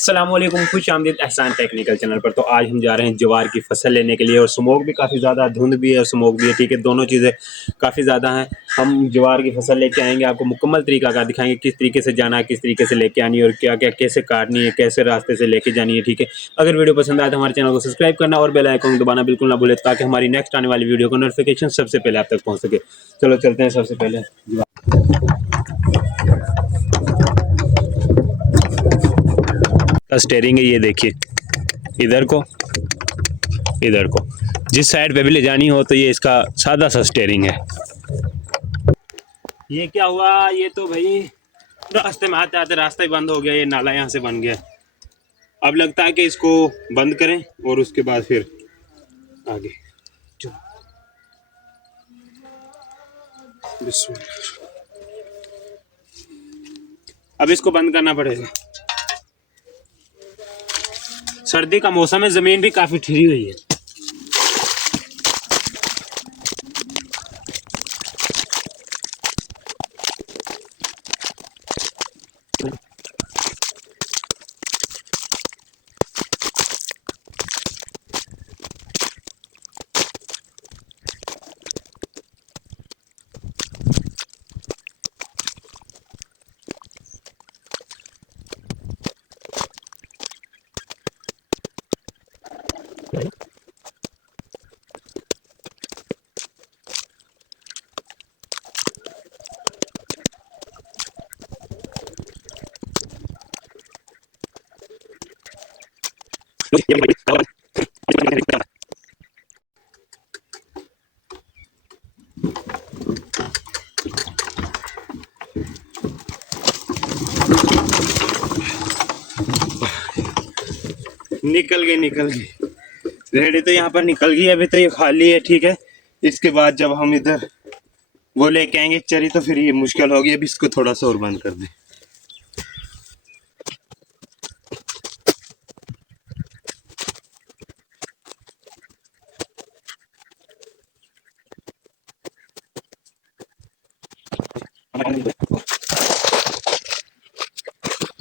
अस्सलामुअलैकुम, खुश आमदीद एहसान टेक्निकल चैनल पर। तो आज हम जा रहे हैं ज्वार की फसल लेने के लिए, और स्मोक भी काफ़ी ज़्यादा, धुंध भी है और स्मोक भी है, ठीक है, दोनों चीज़ें काफ़ी ज़्यादा हैं। हम ज्वार की फसल लेके आएंगे, आपको मुकम्मल तरीका कार दिखाएंगे किस तरीके से जाना है, किस तरीके से लेके आनी है, और क्या क्या कैसे काटनी है, कैसे रास्ते से लेके जानी है, ठीक है। अगर वीडियो पसंद आए तो हमारे चैनल को सब्सक्राइब करना और बेल आइकन दबाना बिल्कुल ना भूलें, ताकि हमारी नेक्स्ट आने वाली वीडियो को नोटिफिकेशन सबसे पहले आप तक पहुँच सके। चलो चलते हैं सबसे पहले। स्टेयरिंग है, ये देखिए, इधर को इधर को जिस साइड पे भी ले जानी हो, तो ये इसका सादा सा स्टेयरिंग है। ये क्या हुआ, ये तो भाई रास्ते में आते आते रास्ता ही बंद हो गया, ये नाला यहाँ से बन गया। अब लगता है कि इसको बंद करें और उसके बाद फिर आगे चलो। अब इसको बंद करना पड़ेगा। सर्दी का मौसम है, जमीन भी काफी ठिरी हुई है। निकल गई रेडी तो यहाँ पर निकल गई। अभी तो ये खाली है, ठीक है। इसके बाद जब हम इधर वो लेके आएंगे चरी, तो फिर ये मुश्किल होगी। अभी इसको थोड़ा सा और बंद कर दें।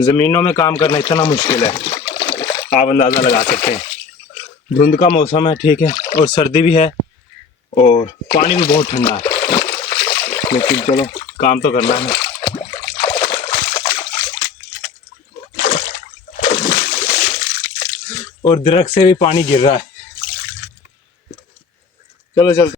जमीनों में काम करना इतना मुश्किल है, आप अंदाजा लगा सकते हैं। धुंध का मौसम है, ठीक है, और सर्दी भी है, और पानी भी बहुत ठंडा है, लेकिन चलो काम तो करना है ना। और दरख्त से भी पानी गिर रहा है। चलो चलते।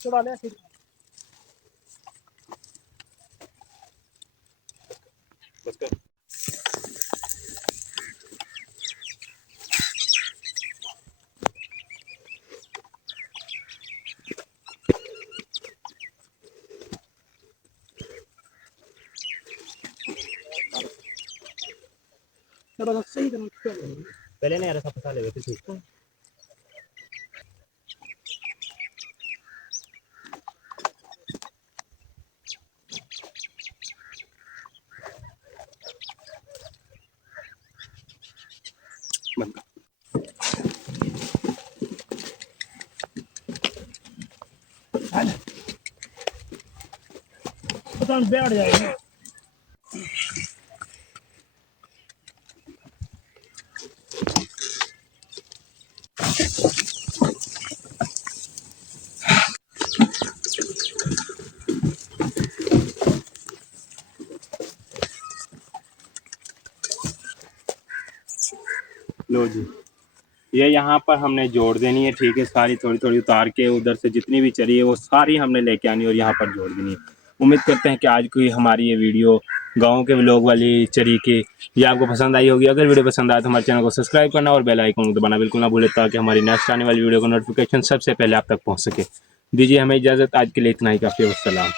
चला ले फिर बस कर। चलो सही करना, पहले नहीं आ रहा था, पता ले ठीक। बैठ जाएगा। लो जी, ये यहाँ पर हमने जोड़ देनी है, ठीक है। सारी थोड़ी थोड़ी उतार के उधर से जितनी भी चरी है वो सारी हमने लेके आनी है और यहाँ पर जोड़ देनी है। उम्मीद करते हैं कि आज की हमारी ये वीडियो गाँव के लोग वाली चरी की ये आपको पसंद आई होगी। अगर वीडियो पसंद आए तो हमारे चैनल को सब्सक्राइब करना और बेल आइकन को दबाना बिल्कुल ना भूलें, ताकि हमारी नेक्स्ट आने वाली वीडियो का नोटिफिकेशन सबसे पहले आप तक पहुँच सके। दीजिए हमें इजाज़त, आज के लिए इतना ही काफ़ी है। अस्सलाम।